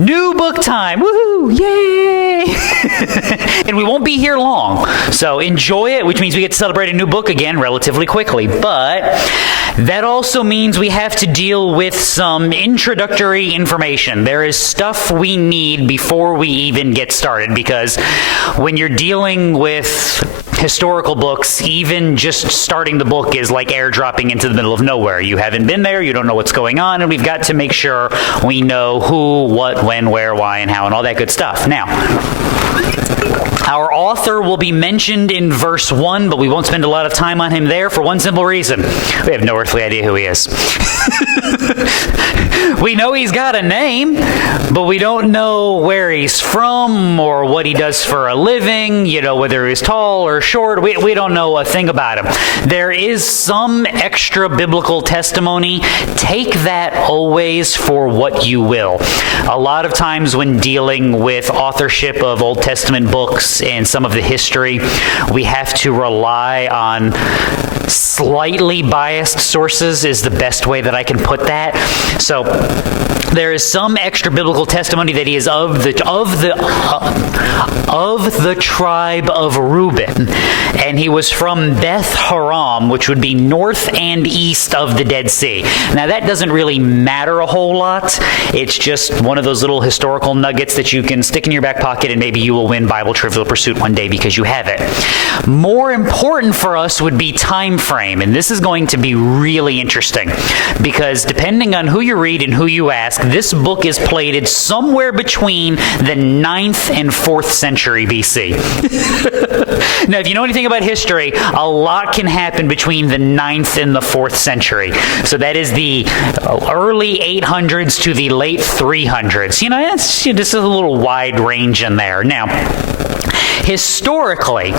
New book time. Woohoo! Yay! And we won't be here long. So enjoy it, which means we get to celebrate a new book again relatively quickly. But that also means we have to deal with some introductory information. There is stuff we need before we even get started, because when you're dealing with historical books, even just starting the book is like airdropping into the middle of nowhere. You haven't been there, you don't know what's going on, and we've got to make sure we know who, what, when, where, why, and how, and all that good stuff. Now, our author will be mentioned in verse 1, but we won't spend a lot of time on him there for one simple reason. We have no earthly idea who he is. We know he's got a name, but we don't know where he's from or what he does for a living, whether he's tall or short. We don't know a thing about him. There is some extra biblical testimony. Take that always for what you will. A lot of times when dealing with authorship of Old Testament books and some of the history, we have to rely on slightly biased sources is the best way that I can put that. So there is some extra biblical testimony that he is of the tribe of Reuben, and he was from Beth Haram, which would be north and east of the Dead Sea. Now that doesn't really matter a whole lot. It's just one of those little historical nuggets that you can stick in your back pocket, and maybe you will win Bible Trivial Pursuit one day because you have it. More important for us would be time frame, and this is going to be really interesting because depending on who you read and who you ask, this book is plated somewhere between the 9th and 4th century BC. Now, if you know anything about history, a lot can happen between the 9th and the 4th century. So that is the early 800s to the late 300s. This is a little wide range in there. Now, historically,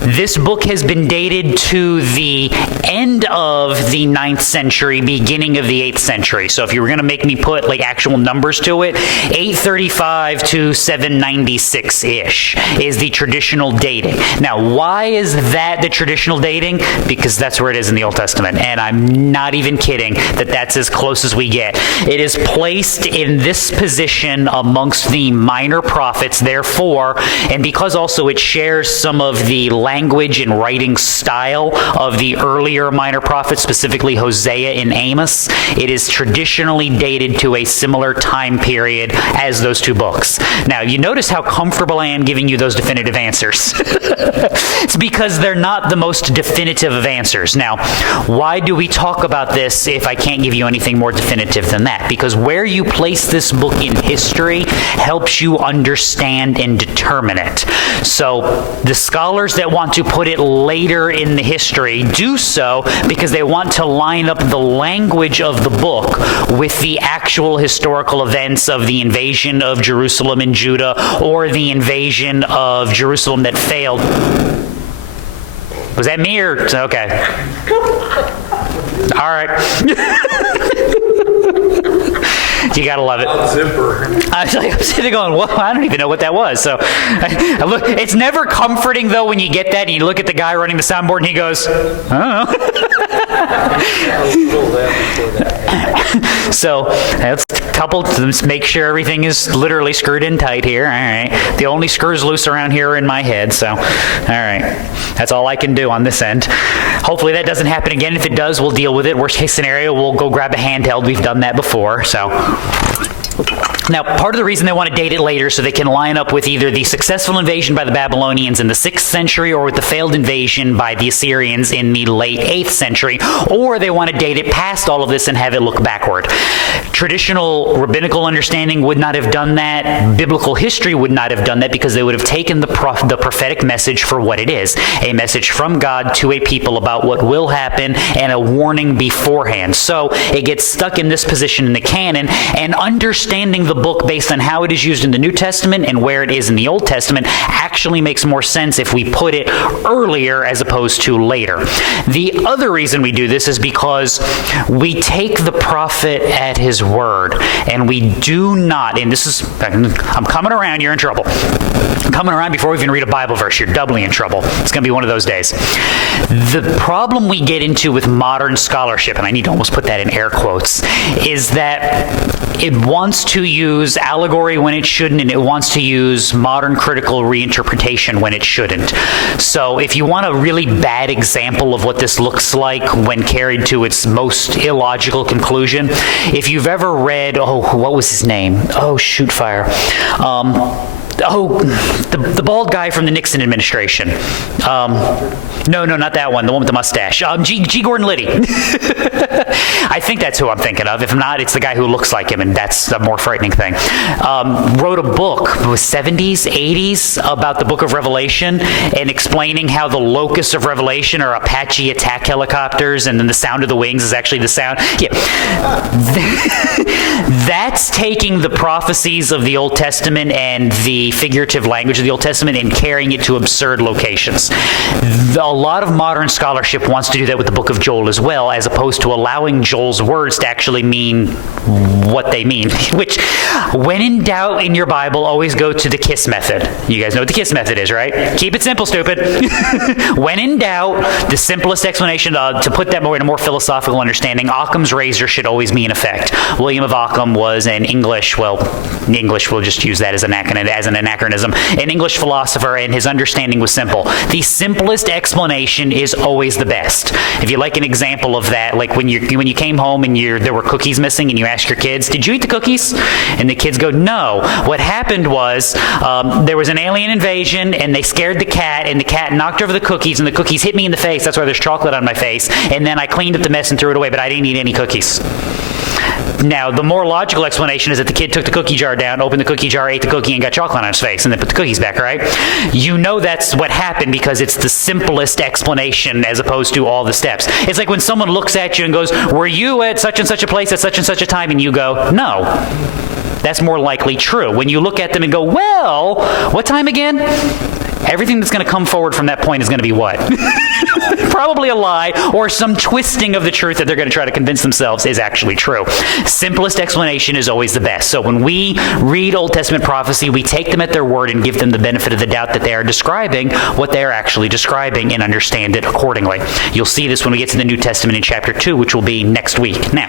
this book has been dated to the end of the 9th century, beginning of the 8th century. So if you were going to make me put actual numbers to it, 835 to 796-ish is the traditional dating. Now, why is that the traditional dating? Because that's where it is in the Old Testament. And I'm not even kidding that that's as close as we get. It is placed in this position amongst the minor prophets, therefore, and because also it shares some of the language and writing style of the earlier minor prophets, specifically Hosea and Amos, it is traditionally dated to a similar time period as those two books. Now, you notice how comfortable I am giving you those definitive answers. It's because they're not the most definitive of answers. Now, why do we talk about this if I can't give you anything more definitive than that? Because where you place this book in history helps you understand and determine it. So the scholars that want to put it later in the history do so because they want to line up the language of the book with the actual historical events of the invasion of Jerusalem and Judah, or the invasion of Jerusalem that failed. Was that me or? Okay. All right. You gotta love it. I'm sitting there going, well, I don't even know what that was. So, I look. It's never comforting though when you get that and you look at the guy running the soundboard and he goes, I don't know. So let's make sure everything is literally screwed in tight here. All right. The only screws loose around here are in my head. So, all right. That's all I can do on this end. Hopefully that doesn't happen again. If it does, we'll deal with it. Worst case scenario, we'll go grab a handheld. We've done that before. So. Now, part of the reason they want to date it later so they can line up with either the successful invasion by the Babylonians in the 6th century or with the failed invasion by the Assyrians in the late 8th century, or they want to date it past all of this and have it look backward. Traditional rabbinical understanding would not have done that. Biblical history would not have done that because they would have taken the prophetic message for what it is, a message from God to a people about what will happen and a warning beforehand. So it gets stuck in this position in the canon, and understanding the book based on how it is used in the New Testament and where it is in the Old Testament actually makes more sense if we put it earlier as opposed to later. The other reason we do this is because we take the prophet at his word, and we do not, and this is, I'm coming around, you're in trouble. I'm coming around before we even read a Bible verse, you're doubly in trouble. It's going to be one of those days. The problem we get into with modern scholarship, and I need to almost put that in air quotes, is that it wants to use allegory when it shouldn't, and it wants to use modern critical reinterpretation when it shouldn't. So if you want a really bad example of what this looks like when carried to its most illogical conclusion, if you've ever read, what was his name? Shoot fire. The bald guy from the Nixon administration. No, not that one. The one with the mustache. G. Gordon Liddy. I think that's who I'm thinking of. If not, it's the guy who looks like him, and that's a more frightening thing. Wrote a book, it was 70s, 80s, about the Book of Revelation, and explaining how the locus of Revelation are Apache attack helicopters, and then the sound of the wings is actually the sound. Yeah. That's taking the prophecies of the Old Testament and the figurative language of the Old Testament and carrying it to absurd locations. A lot of modern scholarship wants to do that with the book of Joel as well, as opposed to allowing Joel's words to actually mean what they mean. Which, when in doubt in your Bible, always go to the KISS method. You guys know what the KISS method is, right? Keep it simple, stupid. When in doubt, the simplest explanation, to put that more in a more philosophical understanding, Occam's razor should always be in effect. William of Ockham was an English, we'll just use that as an anachronism, an English philosopher, and his understanding was simple. The simplest explanation is always the best. If you like an example of that, like when you came home and there were cookies missing, and you asked your kids, "Did you eat the cookies?" And the kids go, "No." What happened was there was an alien invasion, and they scared the cat, and the cat knocked over the cookies, and the cookies hit me in the face. That's why there's chocolate on my face. And then I cleaned up the mess and threw it away, but I didn't eat any cookies. Now, the more logical explanation is that the kid took the cookie jar down, opened the cookie jar, ate the cookie, and got chocolate on his face, and then put the cookies back, right? You know that's what happened because it's the simplest explanation as opposed to all the steps. It's like when someone looks at you and goes, "Were you at such and such a place at such and such a time?" And you go, "No." That's more likely true. When you look at them and go, "Well, what time again?" Everything that's going to come forward from that point is going to be what? Probably a lie, or some twisting of the truth that they're going to try to convince themselves is actually true. Simplest explanation is always the best. So when we read Old Testament prophecy, we take them at their word and give them the benefit of the doubt that they are describing what they are actually describing and understand it accordingly. You'll see this when we get to the New Testament in chapter 2, which will be next week. Now,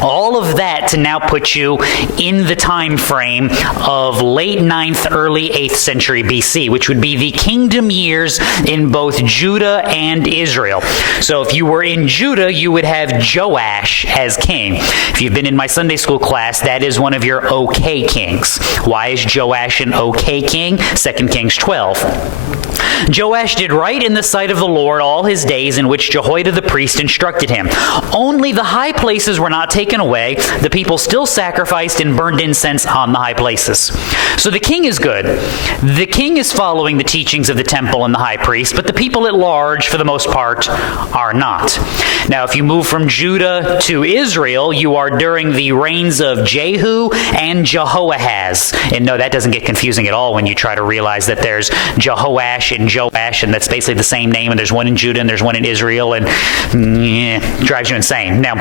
all of that to now put you in the time frame of late 9th, early 8th century BC, which would be the kingdom years in both Judah and Israel. So if you were in Judah, you would have Joash as king. If you've been in my Sunday school class, that is one of your okay kings. Why is Joash an okay king? 2 Kings 12. Joash did right in the sight of the Lord all his days in which Jehoiada the priest instructed him. Only the high places were not taken away. The people still sacrificed and burned incense on the high places. So the king is good. The king is following the teachings of the temple and the high priest, but the people at large, for the most part, are not. Now, if you move from Judah to Israel, you are during the reigns of Jehu and Jehoahaz. And no, that doesn't get confusing at all when you try to realize that there's Jehoash and Joash, and that's basically the same name, and there's one in Judah and there's one in Israel, and drives you insane. Now,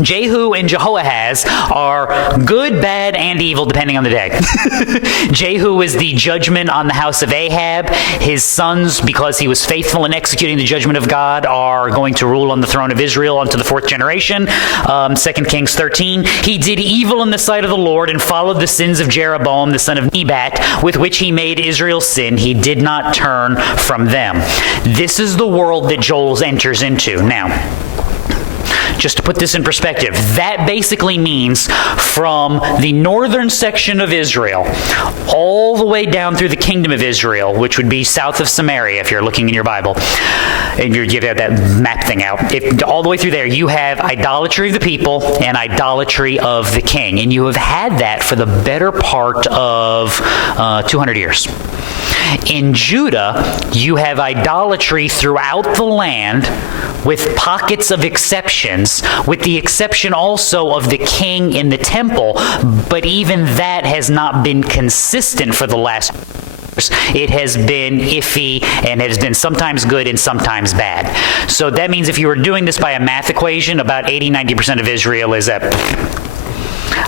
Jehu and Jehoahaz are good, bad, and evil, depending on the day. Jehu is the judgment on the house of Ahab. His sons, because he was faithful in executing the judgment of God, are going to rule on the throne of Israel unto the 4th generation. 2 Kings 13. He did evil in the sight of the Lord and followed the sins of Jeroboam, the son of Nebat, with which he made Israel sin. He did not turn from them. This is the world that Joel enters into. Now, just to put this in perspective, that basically means from the northern section of Israel all the way down through the kingdom of Israel, which would be south of Samaria if you're looking in your Bible, and you have that map thing out. All the way through there, you have idolatry of the people and idolatry of the king. And you have had that for the better part of 200 years. In Judah, you have idolatry throughout the land with pockets of exceptions, with the exception also of the king in the temple, but even that has not been consistent for the last years. It has been iffy, and it has been sometimes good and sometimes bad. So that means if you were doing this by a math equation, about 80-90% of Israel is at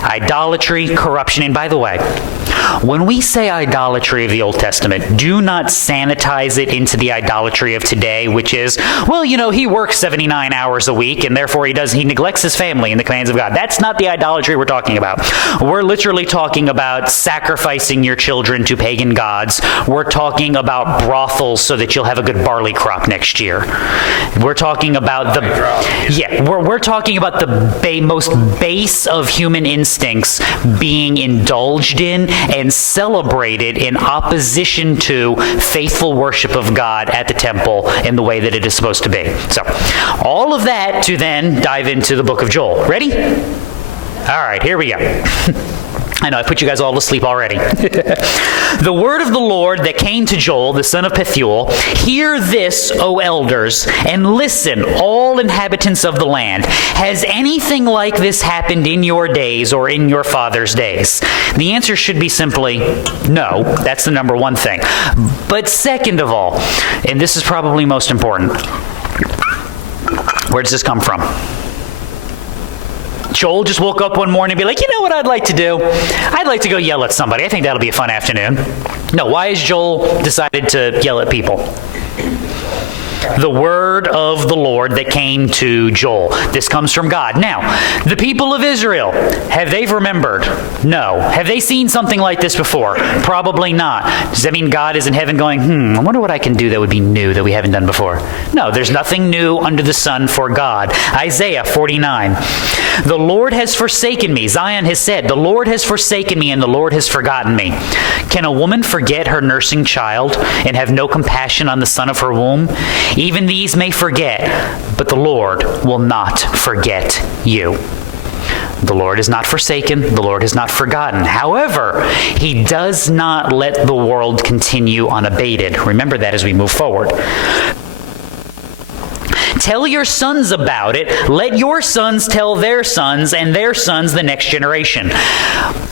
idolatry, corruption. And by the way, When we say idolatry of the Old Testament, do not sanitize it into the idolatry of today, which is, well, he works 79 hours a week, and therefore he neglects his family and the commands of God. That's not the idolatry we're talking about. We're literally talking about sacrificing your children to pagan gods. We're talking about brothels so that you'll have a good barley crop next year. We're talking about we're talking about the most base of human instincts being indulged in and celebrated in opposition to faithful worship of God at the temple in the way that it is supposed to be. So, all of that to then dive into the book of Joel. Ready? All right, here we go. I know, I put you guys all to sleep already. The word of the Lord that came to Joel, the son of Pethuel, hear this, O elders, and listen, all inhabitants of the land. Has anything like this happened in your days or in your father's days? The answer should be simply no. That's the number one thing. But second of all, and this is probably most important, where does this come from? Joel just woke up one morning and be like, you know what I'd like to do? I'd like to go yell at somebody. I think that'll be a fun afternoon. No, why has Joel decided to yell at people? The word of the Lord that came to Joel. This comes from God. Now, the people of Israel, have they remembered? No. Have they seen something like this before? Probably not. Does that mean God is in heaven going, I wonder what I can do that would be new that we haven't done before? No, there's nothing new under the sun for God. Isaiah 49. The Lord has forsaken me. Zion has said, the Lord has forsaken me and the Lord has forgotten me. Can a woman forget her nursing child and have no compassion on the son of her womb? Even these may forget, but the Lord will not forget you. The Lord is not forsaken. The Lord has not forgotten. However, he does not let the world continue unabated. Remember that as we move forward. Tell your sons about it. Let your sons tell their sons, and their sons the next generation.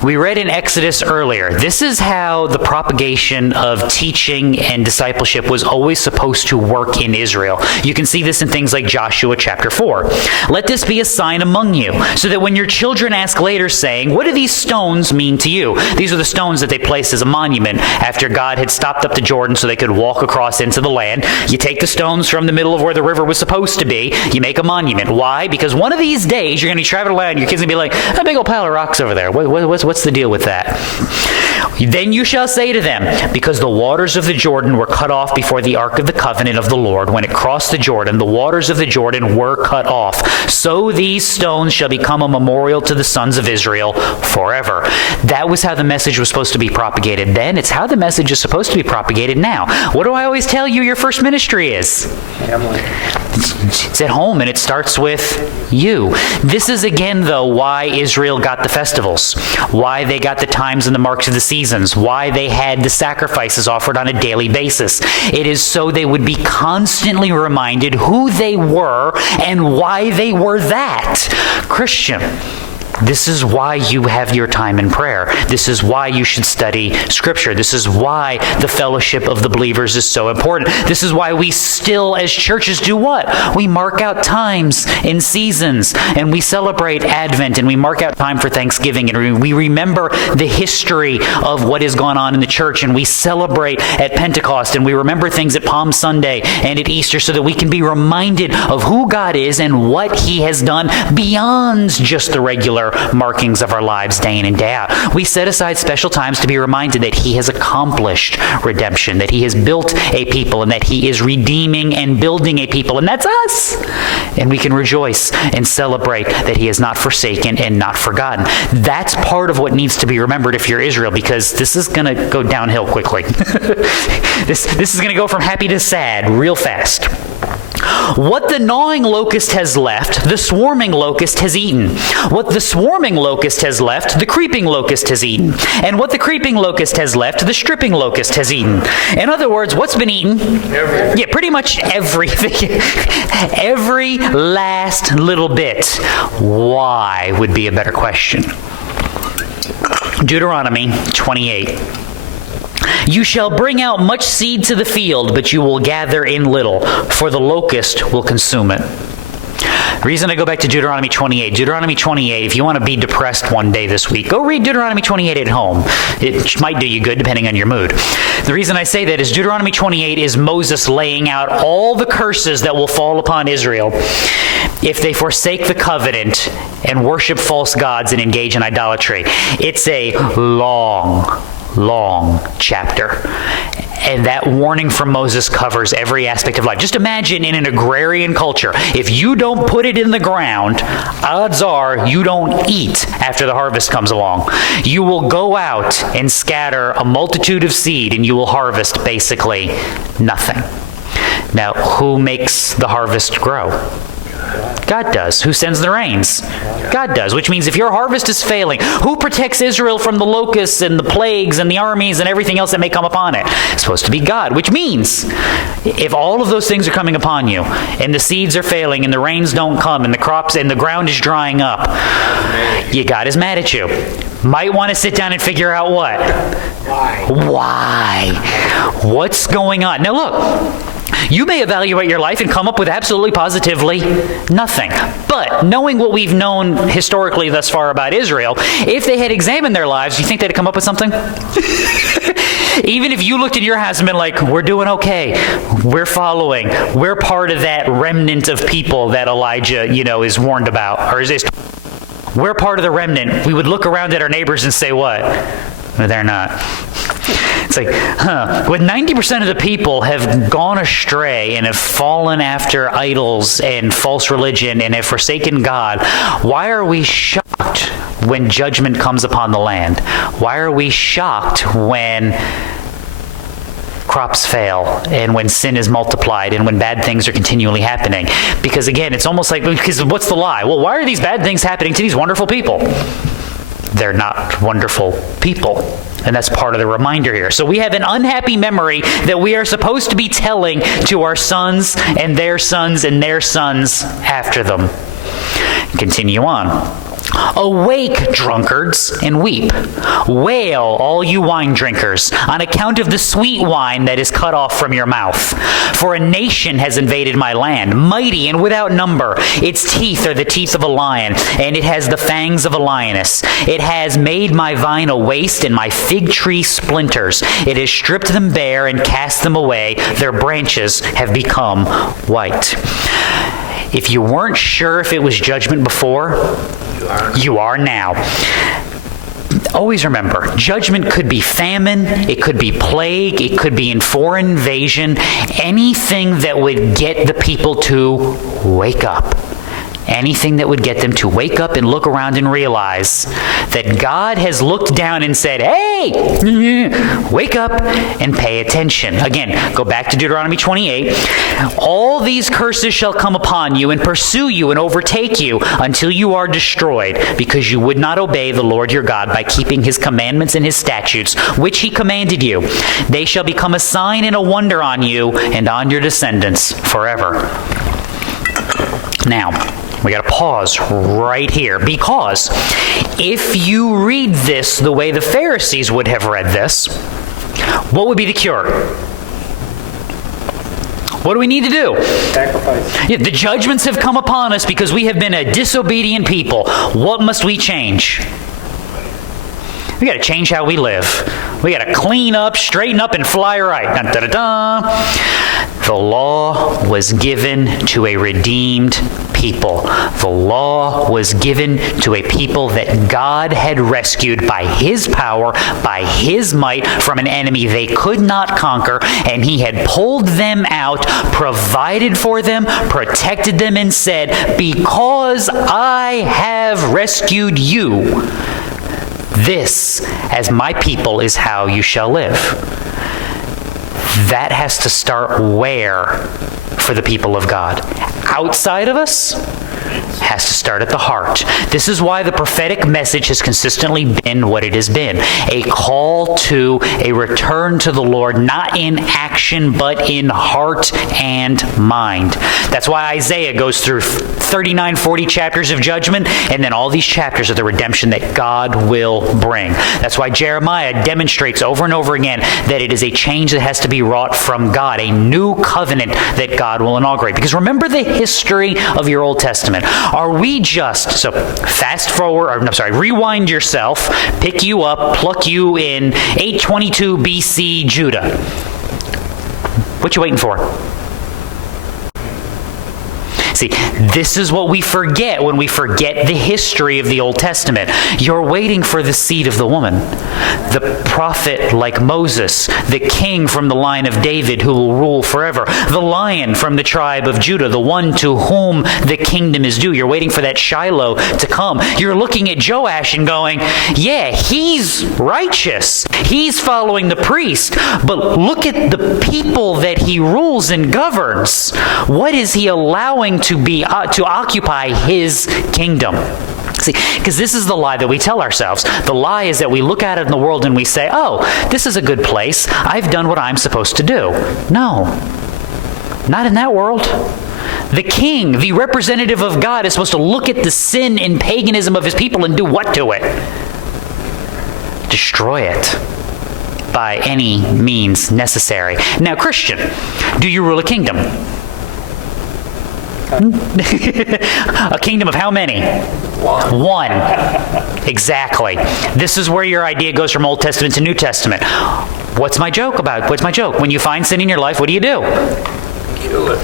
We read in Exodus earlier, this is how the propagation of teaching and discipleship was always supposed to work in Israel. You can see this in things like Joshua chapter 4. Let this be a sign among you, so that when your children ask later, saying, what do these stones mean to you? These are the stones that they placed as a monument after God had stopped up the Jordan so they could walk across into the land. You take the stones from the middle of where the river was supposed to be, you make a monument. Why? Because one of these days you're going to be traveling around, your kids are going to be like, a big old pile of rocks over there. What's the deal with that? Then you shall say to them, because the waters of the Jordan were cut off before the ark of the covenant of the Lord, when it crossed the Jordan, the waters of the Jordan were cut off. So these stones shall become a memorial to the sons of Israel forever. That was how the message was supposed to be propagated then. It's how the message is supposed to be propagated now. What do I always tell you your first ministry is? Family. It's at home, and it starts with you. This is, again, though, why Israel got the festivals, why they got the times and the marks of the seasons, why they had the sacrifices offered on a daily basis. It is so they would be constantly reminded who they were and why they were that. Christian, this is why you have your time in prayer. This is why you should study Scripture. This is why the fellowship of the believers is so important. This is why we still, as churches, do what? We mark out times and seasons, and we celebrate Advent, and we mark out time for Thanksgiving, and we remember the history of what has gone on in the church, and we celebrate at Pentecost, and we remember things at Palm Sunday and at Easter so that we can be reminded of who God is and what he has done beyond just the regular markings of our lives day in and day out. We set aside special times to be reminded that he has accomplished redemption, that he has built a people, and that he is redeeming and building a people, and that's us. And we can rejoice and celebrate that he has not forsaken and not forgotten. That's part of what needs to be remembered if you're Israel, because this is going to go downhill quickly. This is going to go from happy to sad real fast. What the gnawing locust has left, the swarming locust has eaten. What the swarming locust has left, the creeping locust has eaten. And what the creeping locust has left, the stripping locust has eaten. In other words, what's been eaten? Everything. Yeah, pretty much everything. Every last little bit. Why would be a better question. Deuteronomy 28. You shall bring out much seed to the field, but you will gather in little, for the locust will consume it. The reason I go back to Deuteronomy 28, if you want to be depressed one day this week, go read Deuteronomy 28 at home. It might do you good depending on your mood. The reason I say that is Deuteronomy 28 is Moses laying out all the curses that will fall upon Israel if they forsake the covenant and worship false gods and engage in idolatry. It's a long chapter. And that warning from Moses covers every aspect of life. Just imagine in an agrarian culture, if you don't put it in the ground, odds are you don't eat after the harvest comes along. You will go out and scatter a multitude of seed and you will harvest basically nothing. Now, who makes the harvest grow? God does. Who sends the rains? God does. Which means if your harvest is failing, who protects Israel from the locusts and the plagues and the armies and everything else that may come upon it? It's supposed to be God. Which means if all of those things are coming upon you and the seeds are failing and the rains don't come and the crops and the ground is drying up, God is mad at you. Might want to sit down and figure out what? Why? What's going on? Now look. You may evaluate your life and come up with absolutely positively nothing. But knowing what we've known historically thus far about Israel, if they had examined their lives, do you think they'd come up with something? Even if you looked at your house and been like, we're doing okay, we're following, we're part of that remnant of people that Elijah, is warned about, or is we're part of the remnant, we would look around at our neighbors and say what? No, they're not. It's like, when 90% of the people have gone astray and have fallen after idols and false religion and have forsaken God, why are we shocked when judgment comes upon the land? Why are we shocked when crops fail and when sin is multiplied and when bad things are continually happening? Because again, it's almost like, because what's the lie? Well, why are these bad things happening to these wonderful people? They're not wonderful people. And that's part of the reminder here. So we have an unhappy memory that we are supposed to be telling to our sons and their sons and their sons after them. Continue on. Awake, drunkards, and weep. Wail, all you wine drinkers, on account of the sweet wine that is cut off from your mouth. For a nation has invaded my land, mighty and without number. Its teeth are the teeth of a lion, and it has the fangs of a lioness. It has made my vine a waste and my fig tree splinters. It has stripped them bare and cast them away. Their branches have become white. If you weren't sure if it was judgment before, you are now. Always remember, judgment could be famine, it could be plague, it could be in foreign invasion, anything that would get the people to wake up. Anything that would get them to wake up and look around and realize that God has looked down and said, hey, wake up and pay attention. Again, go back to Deuteronomy 28. All these curses shall come upon you and pursue you and overtake you until you are destroyed, because you would not obey the Lord your God by keeping his commandments and his statutes, which he commanded you. They shall become a sign and a wonder on you and on your descendants forever. Now, we got to pause right here, because if you read this the way the Pharisees would have read this, what would be the cure? What do we need to do? Sacrifice. Yeah, the judgments have come upon us because we have been a disobedient people. What must we change? We got to change how we live. We got to clean up, straighten up, and fly right. Dun, dun, dun, dun. The law was given to a redeemed people. The law was given to a people that God had rescued by his power, by his might, from an enemy they could not conquer, and he had pulled them out, provided for them, protected them, and said, because I have rescued you, this, as my people, is how you shall live. That has to start where for the people of God? Outside of us? has to start at the heart. This is why the prophetic message has consistently been what it has been. A call to a return to the Lord, not in action, but in heart and mind. That's why Isaiah goes through 39, 40 chapters of judgment, and then all these chapters of the redemption that God will bring. That's why Jeremiah demonstrates over and over again that it is a change that has to be wrought from God, a new covenant that God will inaugurate. Because remember the history of your Old Testament. Are we just, so fast forward, or no, sorry, rewind yourself, pick you up, pluck you in 822 BC Judah. What you waiting for? See, this is what we forget when we forget the history of the Old Testament. You're waiting for the seed of the woman, the prophet like Moses, the king from the line of David who will rule forever, the lion from the tribe of Judah, the one to whom the kingdom is due. You're waiting for that Shiloh to come. You're looking at Joash and going, yeah, he's righteous. He's following the priest. But look at the people that he rules and governs. What is he allowing to occupy his kingdom? See, because this is the lie that we tell ourselves. The lie is that we look out in the world and we say, oh, this is a good place. I've done what I'm supposed to do. No, not in that world. The king, the representative of God, is supposed to look at the sin and paganism of his people and do what to it? Destroy it by any means necessary. Now, Christian, do you rule a kingdom? A kingdom of how many? One. Exactly. This is where your idea goes from Old Testament to New Testament. What's my joke about? What's my joke? When you find sin in your life, what do? Kill it.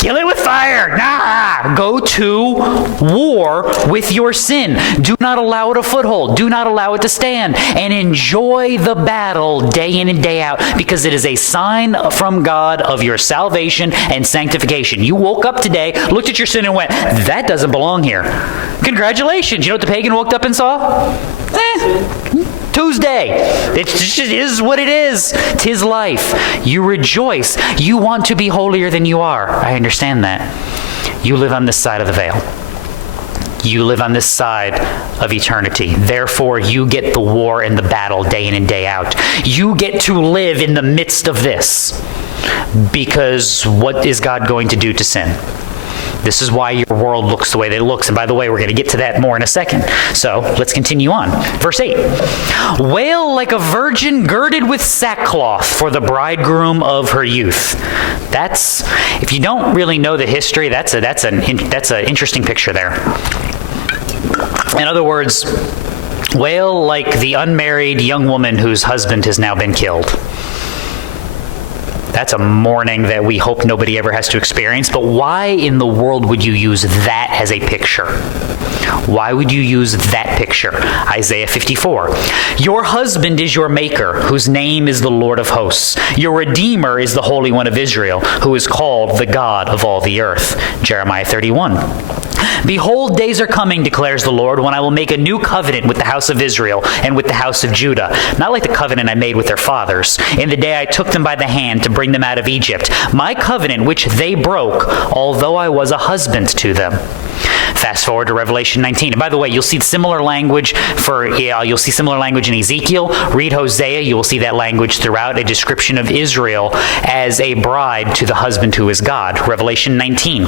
Kill it with fire. Nah! Go to war with your sin. Do not allow it a foothold. Do not allow it to stand. And enjoy the battle day in and day out, because it is a sign from God of your salvation and sanctification. You woke up today, looked at your sin and went, that doesn't belong here. Congratulations. You know what the pagan woke up and saw? Tuesday. It just is what it is. 'Tis life. You rejoice. You want to be holier than you are. I understand that. You live on this side of the veil. You live on this side of eternity. Therefore, you get the war and the battle day in and day out. You get to live in the midst of this. Because what is God going to do to sin? This is why your world looks the way that it looks. And by the way, we're going to get to that more in a second. So let's continue on. Verse 8. Wail like a virgin girded with sackcloth for the bridegroom of her youth. That's, if you don't really know the history, that's an interesting picture there. In other words, wail like the unmarried young woman whose husband has now been killed. That's a mourning that we hope nobody ever has to experience. But why in the world would you use that as a picture? Why would you use that picture? Isaiah 54. Your husband is your maker, whose name is the Lord of hosts. Your Redeemer is the Holy One of Israel, who is called the God of all the earth. Jeremiah 31. Behold, days are coming, declares the Lord, when I will make a new covenant with the house of Israel and with the house of Judah, not like the covenant I made with their fathers, in the day I took them by the hand to bring them out of Egypt, my covenant which they broke, although I was a husband to them. Fast forward to Revelation 19. And by the way, you'll see similar language you'll see similar language in Ezekiel. Read Hosea. You will see that language throughout, a description of Israel as a bride to the husband who is God. Revelation 19.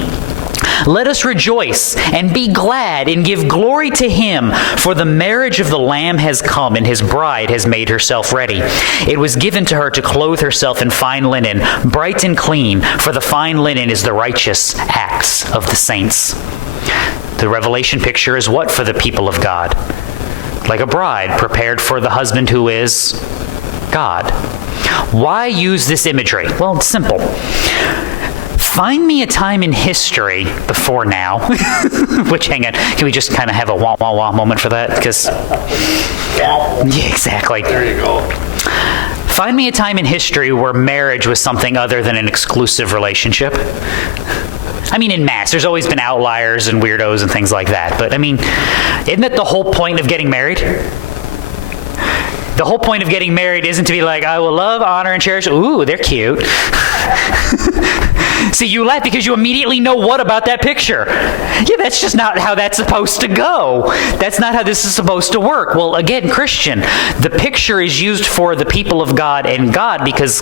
Let us rejoice and be glad and give glory to him, for the marriage of the Lamb has come, and his bride has made herself ready. It was given to her to clothe herself in fine linen, bright and clean, for the fine linen is the righteous acts of the saints. The Revelation picture is what for the people of God? Like a bride prepared for the husband who is God. Why use this imagery? Well, it's simple. Find me a time in history before now, which, hang on, can we just kind of have a wah, wah, wah moment for that? Because, yeah, exactly. There you go. Find me a time in history where marriage was something other than an exclusive relationship. I mean, in mass, there's always been outliers and weirdos and things like that. But, I mean, isn't that the whole point of getting married? The whole point of getting married isn't to be like, I will love, honor, and cherish. Ooh, they're cute. See, you laugh because you immediately know what about that picture? Yeah, that's just not how that's supposed to go. That's not how this is supposed to work. Well, again, Christian, the picture is used for the people of God and God because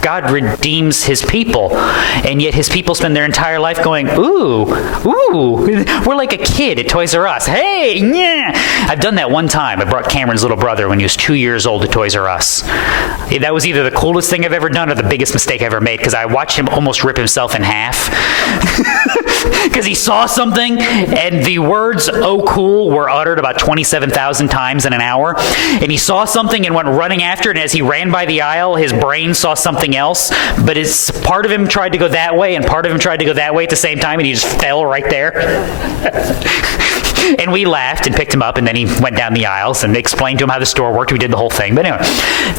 God redeems his people, and yet his people spend their entire life going, ooh, ooh. We're like a kid at Toys R Us. Hey, yeah. I've done that one time. I brought Cameron's little brother when he was 2 years old to Toys R Us. That was either the coolest thing I've ever done or the biggest mistake I've ever made, because I watched him almost rip himself in half. Because he saw something, and the words, oh cool, were uttered about 27,000 times in an hour. And he saw something and went running after it, and as he ran by the aisle, his brain saw something else, but part of him tried to go that way, and part of him tried to go that way at the same time, and he just fell right there. And we laughed and picked him up, and then he went down the aisles and explained to him how the store worked. We did the whole thing. But anyway,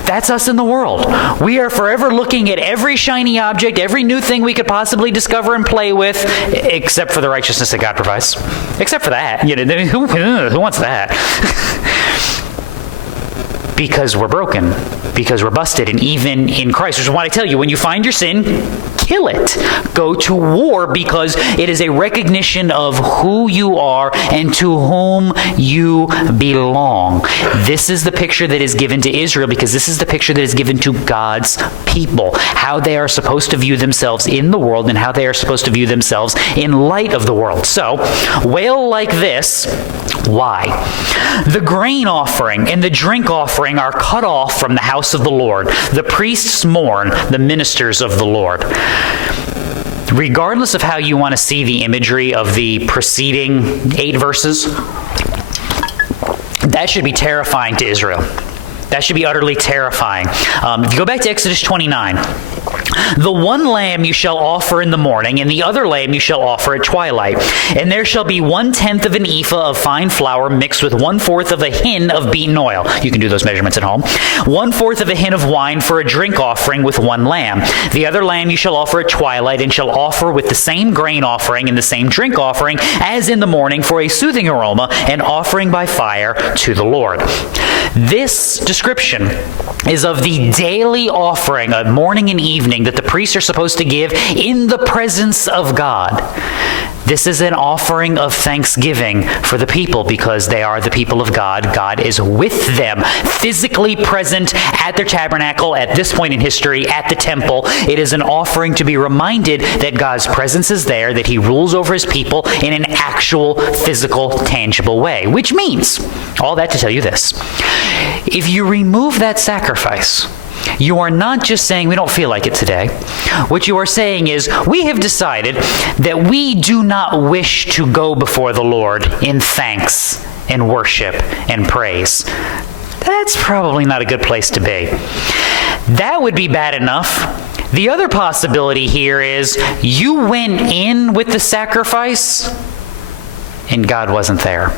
that's us in the world. We are forever looking at every shiny object, every new thing we could possibly discover and play with, except for the righteousness that God provides. Except for that. You know, who wants that? Because we're broken, because we're busted, and even in Christ. Which is why I tell you, when you find your sin, kill it. Go to war, because it is a recognition of who you are and to whom you belong. This is the picture that is given to Israel, because this is the picture that is given to God's people. How they are supposed to view themselves in the world and how they are supposed to view themselves in light of the world. So, wail like this. Why? The grain offering and the drink offering are cut off from the house of the Lord. The priests mourn, the ministers of the Lord. Regardless of how you want to see the imagery of the preceding 8 verses, that should be terrifying to Israel. That should be utterly terrifying. If you go back to Exodus 29, the one lamb you shall offer in the morning, and the other lamb you shall offer at twilight. And there shall be 1/10 of an ephah of fine flour mixed with 1/4 of a hin of beaten oil. You can do those measurements at home. 1/4 of a hin of wine for a drink offering with one lamb. The other lamb you shall offer at twilight, and shall offer with the same grain offering and the same drink offering as in the morning for a soothing aroma, and offering by fire to the Lord. This description is of the daily offering, a morning and evening, that the priests are supposed to give in the presence of God. This is an offering of thanksgiving for the people, because they are the people of God. God is with them, physically present at their tabernacle at this point in history, at the temple. It is an offering to be reminded that God's presence is there, that he rules over his people in an actual, physical, tangible way. Which means, all that to tell you this: if you remove that sacrifice, you are not just saying we don't feel like it today. What you are saying is we have decided that we do not wish to go before the Lord in thanks and worship and praise. That's probably not a good place to be. That would be bad enough. The other possibility here is you went in with the sacrifice and God wasn't there.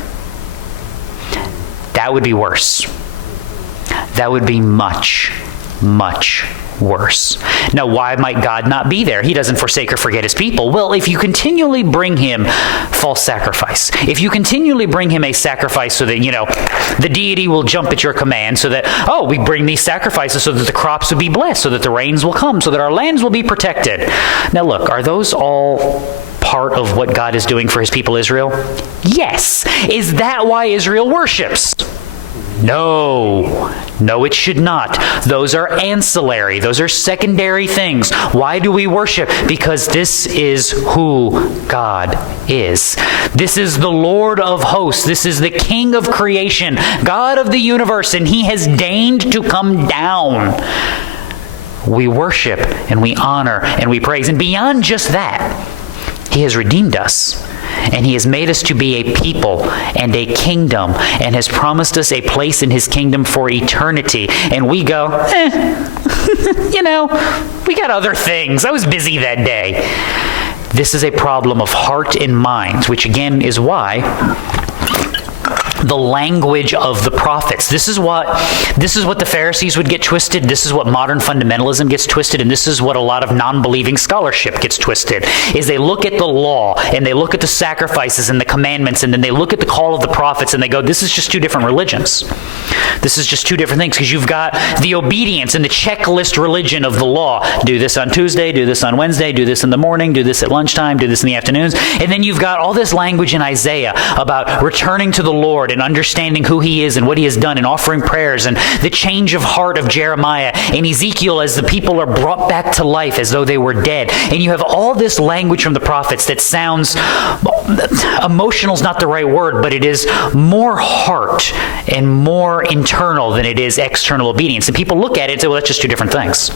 That would be worse. That would be much, much worse. Now, why might God not be there? He doesn't forsake or forget his people. Well, if you continually bring him false sacrifice, if you continually bring him a sacrifice so that, the deity will jump at your command, so that, we bring these sacrifices so that the crops will be blessed, so that the rains will come, so that our lands will be protected. Now look, are those all part of what God is doing for his people Israel? Yes. Is that why Israel worships? No, it should not. Those are ancillary. Those are secondary things. Why do we worship? Because this is who God is. This is the Lord of hosts. This is the King of creation, God of the universe, and he has deigned to come down. We worship and we honor and we praise. And beyond just that, he has redeemed us. And he has made us to be a people and a kingdom, and has promised us a place in his kingdom for eternity. And we go, we got other things. I was busy that day. This is a problem of heart and mind, which again is why the language of the prophets. This is what the Pharisees would get twisted. This is what modern fundamentalism gets twisted, and this is what a lot of non-believing scholarship gets twisted, is they look at the law, and they look at the sacrifices and the commandments, and then they look at the call of the prophets, and they go, this is just two different religions. This is just two different things, because you've got the obedience and the checklist religion of the law. Do this on Tuesday, do this on Wednesday, do this in the morning, do this at lunchtime, do this in the afternoons. And then you've got all this language in Isaiah about returning to the Lord and understanding who he is and what he has done and offering prayers, and the change of heart of Jeremiah and Ezekiel as the people are brought back to life as though they were dead. And you have all this language from the prophets that sounds, emotional is not the right word, but it is more heart and more internal than it is external obedience. And people look at it and say, well, that's just two different things.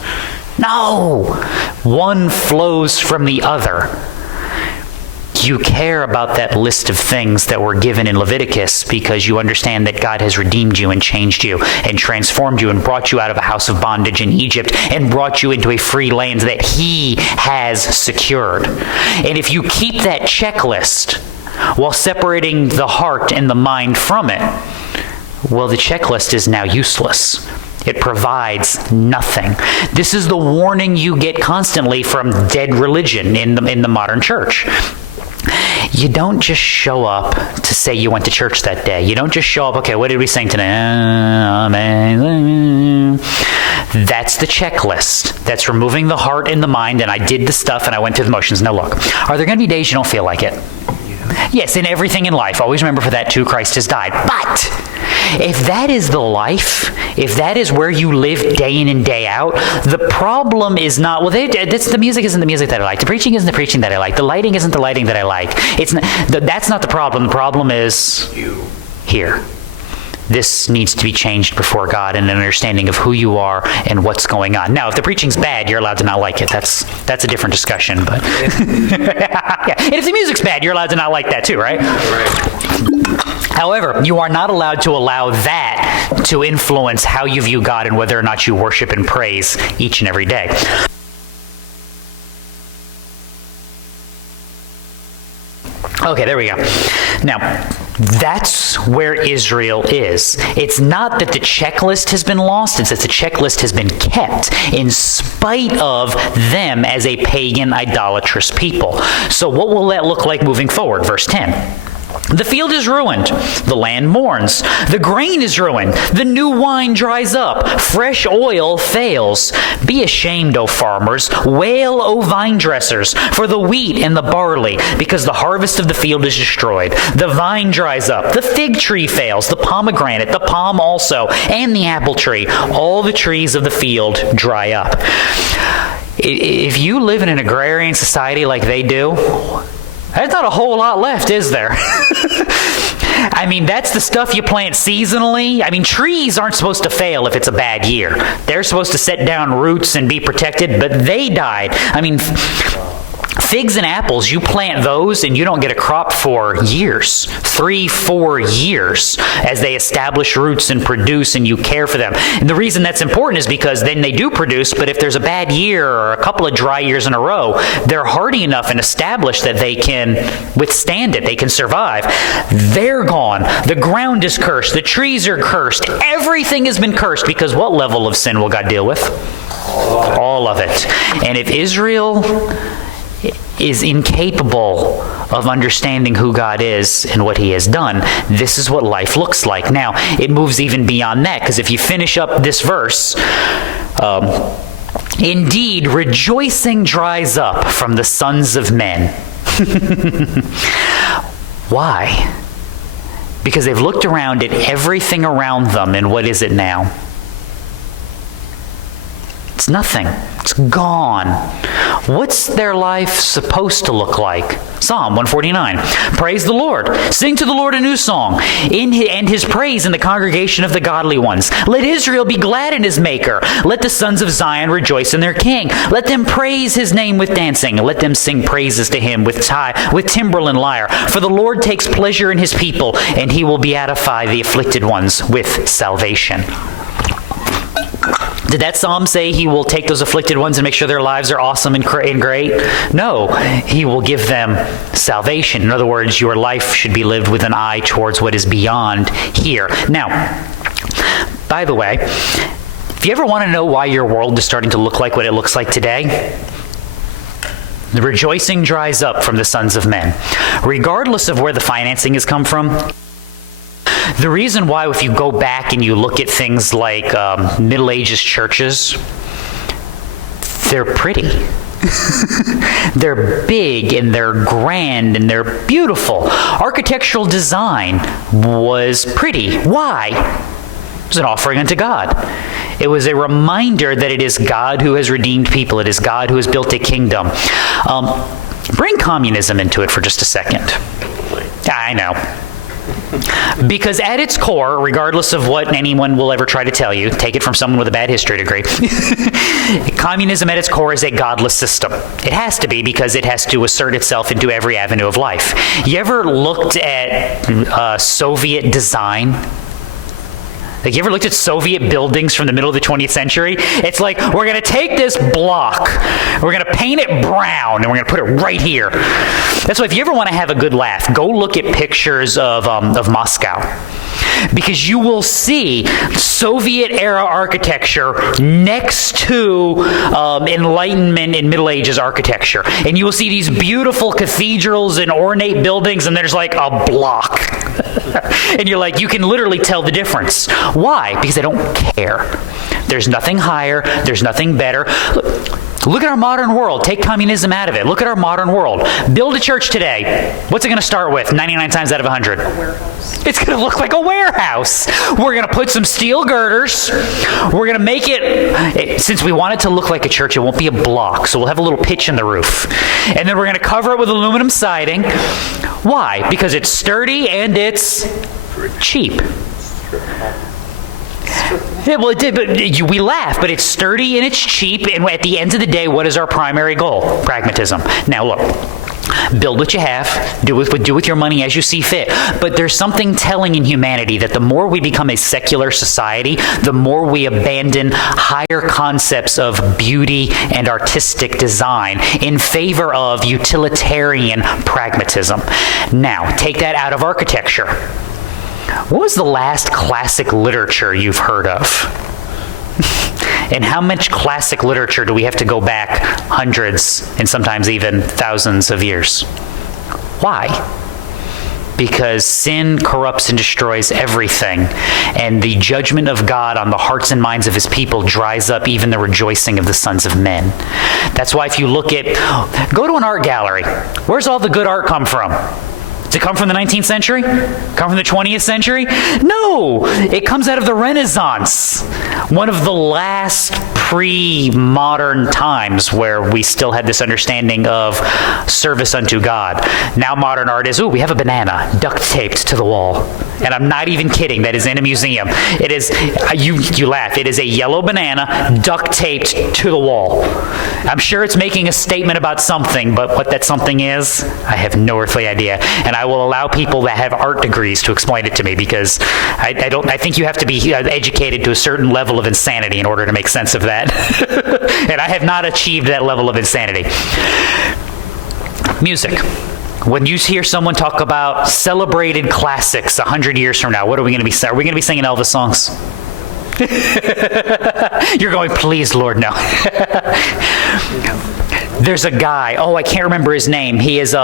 No, one flows from the other. You care about that list of things that were given in Leviticus because you understand that God has redeemed you and changed you and transformed you and brought you out of a house of bondage in Egypt and brought you into a free land that he has secured. And if you keep that checklist while separating the heart and the mind from it, well, the checklist is now useless. It provides nothing. This is the warning you get constantly from dead religion in the modern church. You don't just show up to say you went to church that day. You don't just show up, okay, what did we sing today? Amen. That's the checklist. That's removing the heart and the mind, and I did the stuff and I went through the motions. Now look, are there going to be days you don't feel like it? Yes, in everything in life. Always remember, for that too Christ has died. But if that is the life, if that is where you live day in and day out, the problem is not, well, the music isn't the music that I like. The preaching isn't the preaching that I like. The lighting isn't the lighting that I like. That's not the problem. The problem is here. This needs to be changed before God, and an understanding of who you are and what's going on. Now, if the preaching's bad, you're allowed to not like it. That's a different discussion. But yeah. And if the music's bad, you're allowed to not like that too, right? However, you are not allowed to allow that to influence how you view God and whether or not you worship and praise each and every day. Okay, there we go. Now, that's where Israel is. It's not that the checklist has been lost, it's that the checklist has been kept in spite of them as a pagan, idolatrous people. So what will that look like moving forward? Verse 10. The field is ruined, the land mourns, the grain is ruined, the new wine dries up, fresh oil fails. Be ashamed, O farmers, wail, O vine dressers, for the wheat and the barley, because the harvest of the field is destroyed. The vine dries up, the fig tree fails, the pomegranate, the palm also, and the apple tree. All the trees of the field dry up. If you live in an agrarian society like they do, there's not a whole lot left, is there? I mean, that's the stuff you plant seasonally. I mean, trees aren't supposed to fail if it's a bad year. They're supposed to set down roots and be protected, but they died. I mean, figs and apples, you plant those and you don't get a crop for years, 3-4 years, as they establish roots and produce and you care for them. And the reason that's important is because then they do produce, but if there's a bad year or a couple of dry years in a row, they're hardy enough and established that they can withstand it, they can survive. They're gone. The ground is cursed. The trees are cursed. Everything has been cursed, because what level of sin will God deal with? All of it. And if Israel is incapable of understanding who God is and what he has done, this is what life looks like. Now, it moves even beyond that, because if you finish up this verse, indeed, rejoicing dries up from the sons of men. Why? Because they've looked around at everything around them, and what is it now? It's nothing. It's gone. What's their life supposed to look like? Psalm 149. Praise the Lord. Sing to the Lord a new song, and his praise in the congregation of the godly ones. Let Israel be glad in his maker. Let the sons of Zion rejoice in their king. Let them praise his name with dancing. Let them sing praises to him with timbrel and lyre. For the Lord takes pleasure in his people, and he will beatify the afflicted ones with salvation. Did that psalm say he will take those afflicted ones and make sure their lives are awesome and great? No, he will give them salvation. In other words, your life should be lived with an eye towards what is beyond here. Now, by the way, if you ever want to know why your world is starting to look like what it looks like today, the rejoicing dries up from the sons of men. Regardless of where the financing has come from, the reason why, if you go back and you look at things like Middle Ages churches, they're pretty. They're big and they're grand and they're beautiful. Architectural design was pretty. Why? It was an offering unto God. It was a reminder that it is God who has redeemed people. It is God who has built a kingdom. Bring communism into it for just a second. I know. Because at its core, regardless of what anyone will ever try to tell you, take it from someone with a bad history degree, communism at its core is a godless system. It has to be, because it has to assert itself into every avenue of life. You ever looked at Soviet design? Like, you ever looked at Soviet buildings from the middle of the 20th century? It's like, we're going to take this block, we're going to paint it brown, and we're going to put it right here. That's why if you ever want to have a good laugh, go look at pictures of Moscow. Because you will see Soviet-era architecture next to Enlightenment and Middle Ages architecture. And you will see these beautiful cathedrals and ornate buildings, and there's like a block. And you're like, you can literally tell the difference. Why? Because they don't care. There's nothing higher. There's nothing better. Look at our modern world. Take communism out of it. Look at our modern world. Build a church today. What's it going to start with 99 times out of 100? A warehouse. It's going to look like a warehouse. We're going to put some steel girders. We're going to make it, since we want it to look like a church, it won't be a block. So we'll have a little pitch in the roof. And then we're going to cover it with aluminum siding. Why? Because it's sturdy and it's cheap. Yeah, well, we laugh, but it's sturdy and it's cheap, and at the end of the day, what is our primary goal? Pragmatism. Now, look, build what you have, do with your money as you see fit, but there's something telling in humanity that the more we become a secular society, the more we abandon higher concepts of beauty and artistic design in favor of utilitarian pragmatism. Now, take that out of architecture. What was the last classic literature you've heard of? And how much classic literature do we have to go back hundreds and sometimes even thousands of years? Why? Because sin corrupts and destroys everything, and the judgment of God on the hearts and minds of his people dries up even the rejoicing of the sons of men. That's why if you look at, go to an art gallery, where's all the good art come from? Does it come from the 19th century? Come from the 20th century? No! It comes out of the Renaissance. One of the last pre-modern times where we still had this understanding of service unto God. Now modern art is, we have a banana duct taped to the wall. And I'm not even kidding. That is in a museum. It is, you laugh, it is a yellow banana duct taped to the wall. I'm sure it's making a statement about something, but what that something is, I have no earthly idea. And I will allow people that have art degrees to explain it to me, because I think you have to be educated to a certain level of insanity in order to make sense of that. And I have not achieved that level of insanity. Music. When you hear someone talk about celebrated classics 100 years from now, what are we going to be saying? Are we going to be singing Elvis songs? You're going, please, Lord, no. There's a guy, I can't remember his name. He is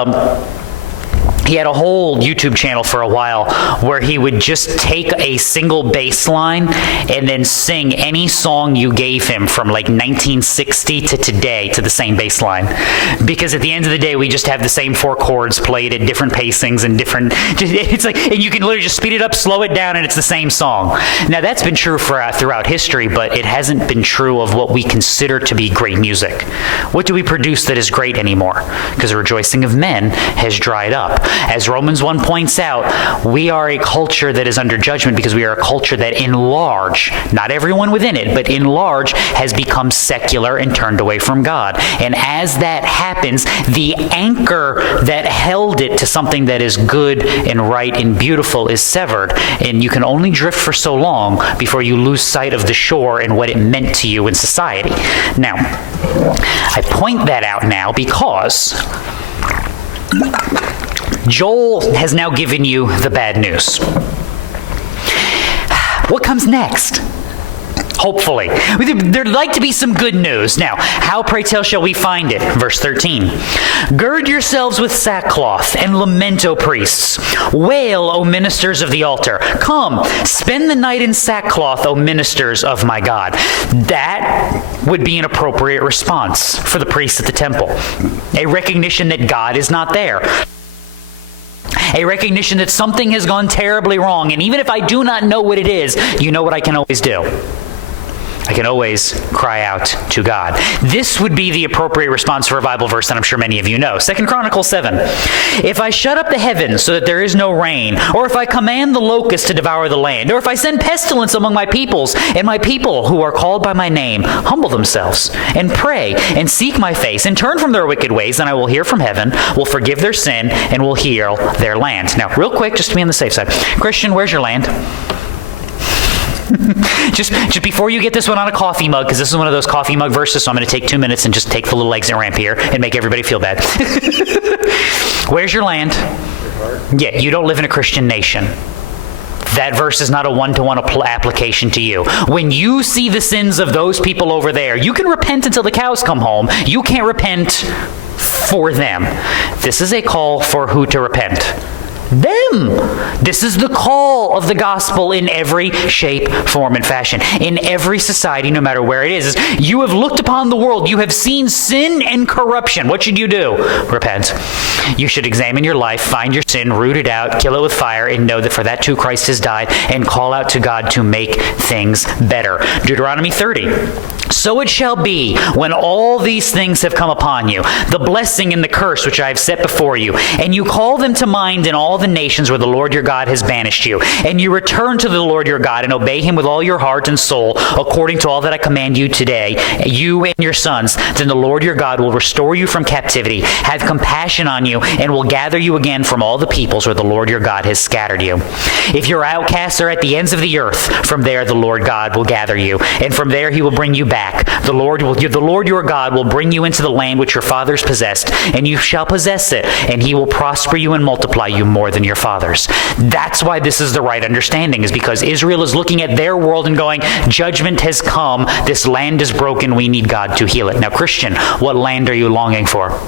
he had a whole YouTube channel for a while where he would just take a single bass line and then sing any song you gave him from like 1960 to today to the same bass line. Because at the end of the day, we just have the same four chords played at different pacings and different, it's like, and you can literally just speed it up, slow it down, and it's the same song. Now that's been true for throughout history, but it hasn't been true of what we consider to be great music. What do we produce that is great anymore? Because the rejoicing of men has dried up. As Romans 1 points out, we are a culture that is under judgment because we are a culture that in large, not everyone within it, but in large has become secular and turned away from God. And as that happens, the anchor that held it to something that is good and right and beautiful is severed. And you can only drift for so long before you lose sight of the shore and what it meant to you in society. Now, I point that out now because Joel has now given you the bad news. What comes next? Hopefully. There'd like to be some good news. Now, how, pray tell, shall we find it? Verse 13. Gird yourselves with sackcloth and lament, O priests. Wail, O ministers of the altar. Come, spend the night in sackcloth, O ministers of my God. That would be an appropriate response for the priests at the temple. A recognition that God is not there. A recognition that something has gone terribly wrong. And even if I do not know what it is, you know what I can always do? I can always cry out to God. This would be the appropriate response for a Bible verse that I'm sure many of you know. 2 Chronicles 7. If I shut up the heavens so that there is no rain, or if I command the locusts to devour the land, or if I send pestilence among my peoples, and my people who are called by my name humble themselves and pray and seek my face and turn from their wicked ways, then I will hear from heaven, will forgive their sin, and will heal their land. Now, real quick, just to be on the safe side. Christian, where's your land? just before you get this one on a coffee mug, because this is one of those coffee mug verses, so I'm going to take 2 minutes and just take the little exit ramp here and make everybody feel bad. Where's your land? Yeah, you don't live in a Christian nation. That verse is not a one-to-one application to you. When you see the sins of those people over there, you can repent until the cows come home. You can't repent for them. This is a call for who to repent? Them. This is the call of the gospel in every shape, form, and fashion. In every society, no matter where it is. You have looked upon the world. You have seen sin and corruption. What should you do? Repent. You should examine your life, find your sin, root it out, kill it with fire, and know that for that too Christ has died, and call out to God to make things better. Deuteronomy 30. So it shall be when all these things have come upon you, the blessing and the curse which I have set before you, and you call them to mind in all the nations where the Lord your God has banished you, and you return to the Lord your God and obey him with all your heart and soul, according to all that I command you today, you and your sons, then the Lord your God will restore you from captivity, have compassion on you, and will gather you again from all the peoples where the Lord your God has scattered you. If your outcasts are at the ends of the earth, from there the Lord God will gather you, and from there he will bring you back. The Lord your God will bring you into the land which your fathers possessed, and you shall possess it, and he will prosper you and multiply you more than your fathers. That's why this is the right understanding, is because Israel is looking at their world and going, judgment has come, this land is broken, we need God to heal it. Now, Christian, what land are you longing for?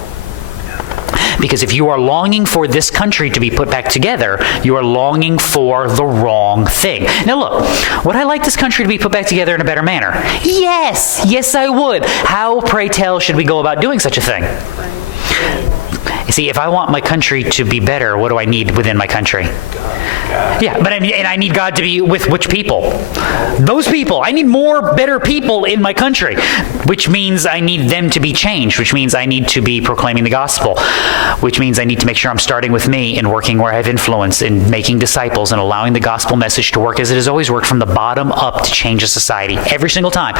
Because if you are longing for this country to be put back together, you are longing for the wrong thing. Now look, would I like this country to be put back together in a better manner? Yes, I would. How, pray tell, should we go about doing such a thing? You see, if I want my country to be better, what do I need within my country? Yeah, but I need God to be with which people? Those people. I need more better people in my country, which means I need them to be changed, which means I need to be proclaiming the gospel, which means I need to make sure I'm starting with me and working where I have influence and making disciples and allowing the gospel message to work as it has always worked, from the bottom up, to change a society every single time.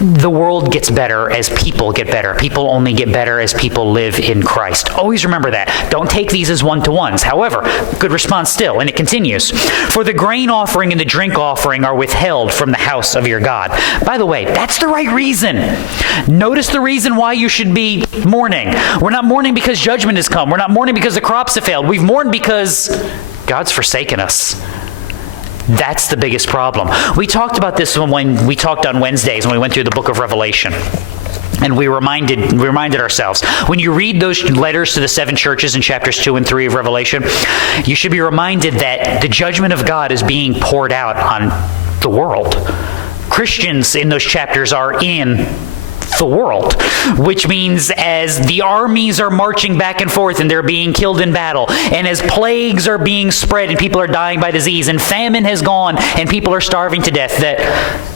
The world gets better as people get better. People only get better as people live in Christ. Always remember that. Don't take these as one-to-ones. However, good response still. And it continues. For the grain offering and the drink offering are withheld from the house of your God. By the way, that's the right reason. Notice the reason why you should be mourning. We're not mourning because judgment has come. We're not mourning because the crops have failed. We've mourned because God's forsaken us. That's the biggest problem. We talked about this when we talked on Wednesdays when we went through the book of Revelation. And we reminded ourselves, when you read those letters to the 7 churches in chapters 2 and 3 of Revelation, you should be reminded that the judgment of God is being poured out on the world. Christians in those chapters are in the world, which means as the armies are marching back and forth and they're being killed in battle, and as plagues are being spread and people are dying by disease, and famine has gone and people are starving to death, that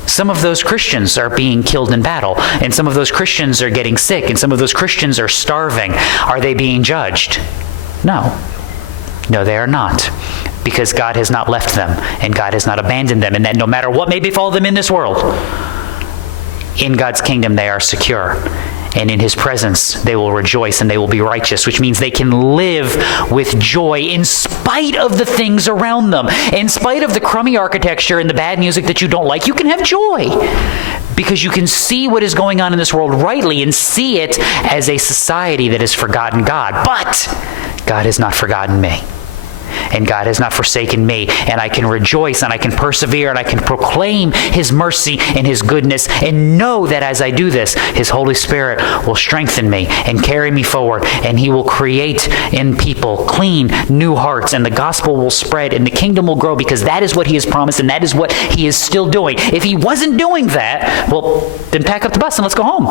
some of those Christians are being killed in battle, and some of those Christians are getting sick, and some of those Christians are starving. Are they being judged? No. No, they are not, because God has not left them, and God has not abandoned them, and that no matter what may befall them in this world, in God's kingdom they are secure. And in his presence, they will rejoice and they will be righteous, which means they can live with joy in spite of the things around them. In spite of the crummy architecture and the bad music that you don't like, you can have joy because you can see what is going on in this world rightly and see it as a society that has forgotten God. But God has not forgotten me. And God has not forsaken me, and I can rejoice, and I can persevere, and I can proclaim his mercy and his goodness, and know that as I do this, his Holy Spirit will strengthen me and carry me forward, and he will create in people clean, new hearts, and the gospel will spread, and the kingdom will grow, because that is what he has promised, and that is what he is still doing. If he wasn't doing that, well, then pack up the bus and let's go home.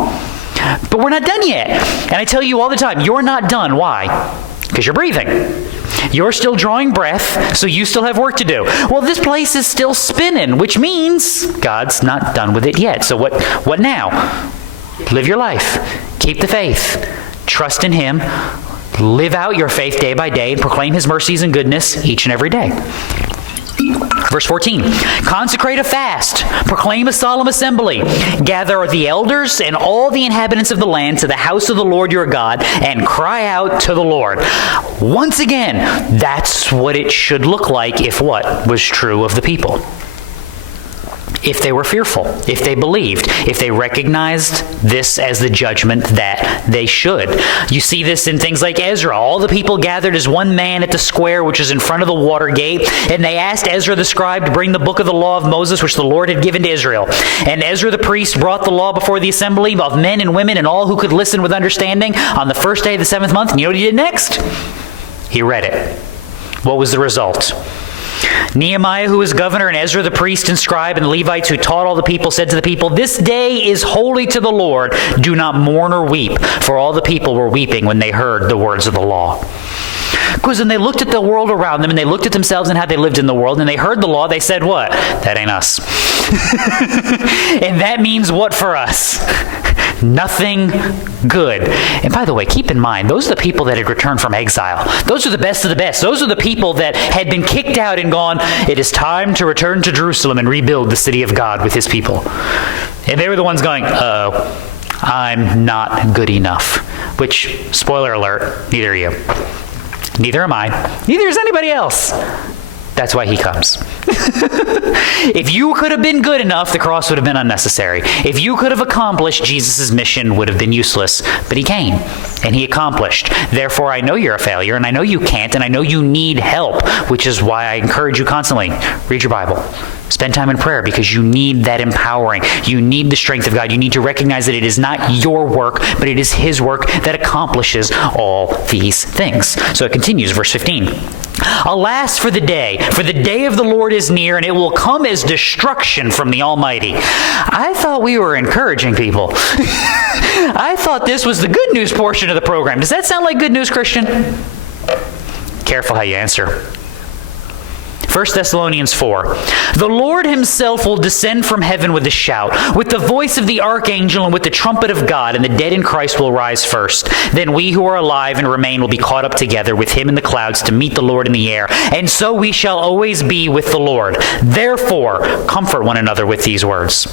But we're not done yet. And I tell you all the time, you're not done. Why? Because you're breathing. You're still drawing breath, so you still have work to do. Well, this place is still spinning, which means God's not done with it yet. So what now? Live your life. Keep the faith. Trust in him. Live out your faith day by day and proclaim his mercies and goodness each and every day. Verse 14, consecrate a fast, proclaim a solemn assembly, gather the elders and all the inhabitants of the land to the house of the Lord your God, and cry out to the Lord. Once again, that's what it should look like if what was true of the people. If they were fearful, if they believed, if they recognized this as the judgment that they should. You see this in things like Ezra. All the people gathered as one man at the square, which is in front of the water gate, and they asked Ezra the scribe to bring the book of the law of Moses, which the Lord had given to Israel. And Ezra the priest brought the law before the assembly of men and women and all who could listen with understanding on the first day of the 7th month. And you know what he did next? He read it. What was the result? Nehemiah, who was governor, and Ezra the priest and scribe, and the Levites who taught all the people, said to the people, "This day is holy to the Lord. Do not mourn or weep." For all the people were weeping when they heard the words of the law. Because when they looked at the world around them, and they looked at themselves and how they lived in the world, and they heard the law, they said what? That ain't us. And that means what for us? Nothing good. And by the way, keep in mind, those are the people that had returned from exile. Those are the best of the best. Those are the people that had been kicked out and gone, it is time to return to Jerusalem and rebuild the city of God with his people. And they were the ones going, I'm not good enough. Which, spoiler alert, neither are you. Neither am I. Neither is anybody else. That's why he comes. If you could have been good enough, the cross would have been unnecessary. If you could have accomplished, Jesus' mission would have been useless. But he came, and he accomplished. Therefore, I know you're a failure, and I know you can't, and I know you need help, which is why I encourage you constantly, read your Bible. Spend time in prayer because you need that empowering. You need the strength of God. You need to recognize that it is not your work, but it is his work that accomplishes all these things. So it continues, verse 15. Alas for the day of the Lord is near, and it will come as destruction from the Almighty. I thought we were encouraging people. I thought this was the good news portion of the program. Does that sound like good news, Christian? Careful how you answer. 1 Thessalonians 4. The Lord himself will descend from heaven with a shout, with the voice of the archangel and with the trumpet of God, and the dead in Christ will rise first. Then we who are alive and remain will be caught up together with him in the clouds to meet the Lord in the air. And so we shall always be with the Lord. Therefore, comfort one another with these words.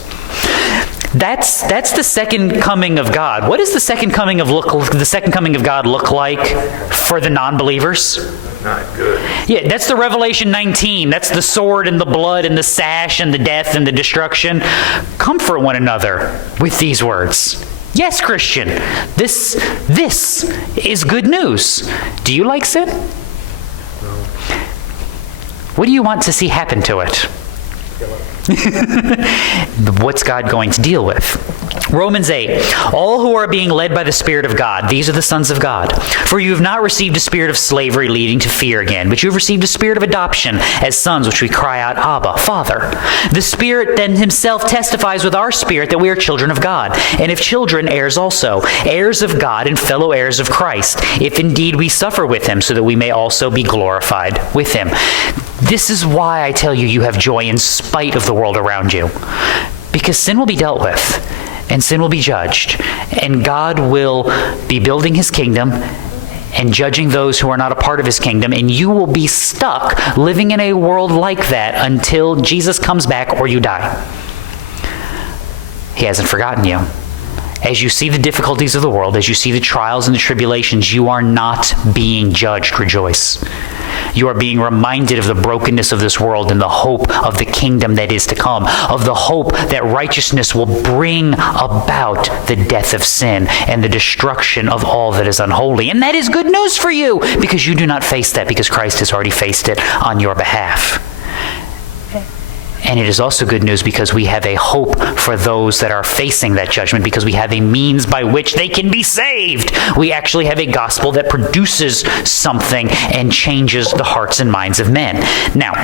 That's the second coming of God. What does the second coming of God look like for the non-believers? Not good. Yeah, that's the Revelation 19. That's the sword and the blood and the sash and the death and the destruction. Comfort one another with these words. Yes, Christian, this is good news. Do you like sin? No. What do you want to see happen to it? What's God going to deal with? Romans 8. All who are being led by the Spirit of God, these are the sons of God. For you have not received a spirit of slavery leading to fear again, but you have received a spirit of adoption as sons, which we cry out, Abba, Father. The Spirit then himself testifies with our spirit that we are children of God, and if children, heirs also, heirs of God and fellow heirs of Christ, if indeed we suffer with him, so that we may also be glorified with him. This is why I tell you, you have joy in spite of the world around you. Because sin will be dealt with, and sin will be judged, and God will be building his kingdom, and judging those who are not a part of his kingdom, and you will be stuck living in a world like that until Jesus comes back or you die. He hasn't forgotten you. As you see the difficulties of the world, as you see the trials and the tribulations, you are not being judged. Rejoice. You are being reminded of the brokenness of this world and the hope of the kingdom that is to come, of the hope that righteousness will bring about the death of sin and the destruction of all that is unholy. And that is good news for you, because you do not face that, because Christ has already faced it on your behalf. And it is also good news because we have a hope for those that are facing that judgment, because we have a means by which they can be saved. We actually have a gospel that produces something and changes the hearts and minds of men. Now,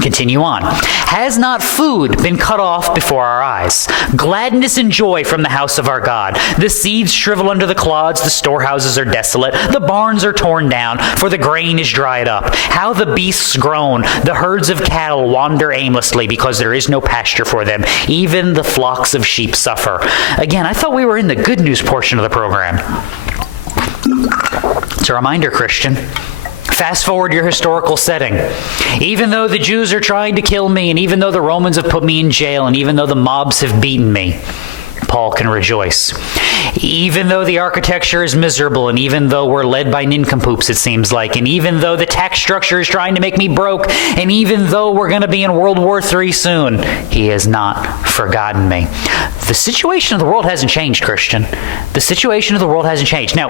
continue on. Has not food been cut off before our eyes? Gladness and joy from the house of our God. The seeds shrivel under the clods, the storehouses are desolate, the barns are torn down, for the grain is dried up. How the beasts groan, the herds of cattle wander aimlessly, because there is no pasture for them. Even the flocks of sheep suffer. Again, I thought we were in the good news portion of the program. It's a reminder, Christian. Fast forward your historical setting. Even though the Jews are trying to kill me, and even though the Romans have put me in jail, and even though the mobs have beaten me, Paul can rejoice. Even though the architecture is miserable, and even though we're led by nincompoops, it seems like, and even though the tax structure is trying to make me broke, and even though we're going to be in World War III soon, he has not forgotten me. The situation of the world hasn't changed, Christian. The situation of the world hasn't changed. Now,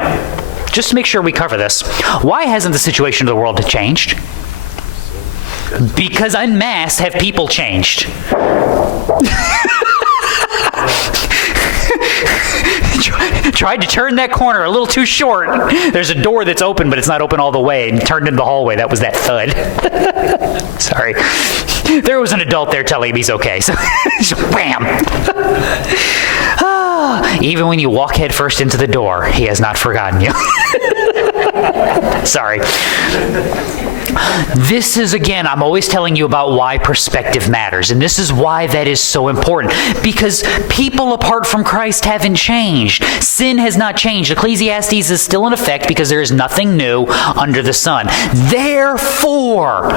just to make sure we cover this, why hasn't the situation of the world changed? Because en masse have people changed. Tried to turn that corner a little too short. There's a door that's open, but it's not open all the way, and turned into the hallway. That was that thud. Sorry. There was an adult there telling him he's okay. So, wham! Even when you walk headfirst into the door, he has not forgotten you. Sorry. This is, again, I'm always telling you about why perspective matters. And this is why that is so important. Because people apart from Christ haven't changed. Sin has not changed. Ecclesiastes is still in effect because there is nothing new under the sun. Therefore,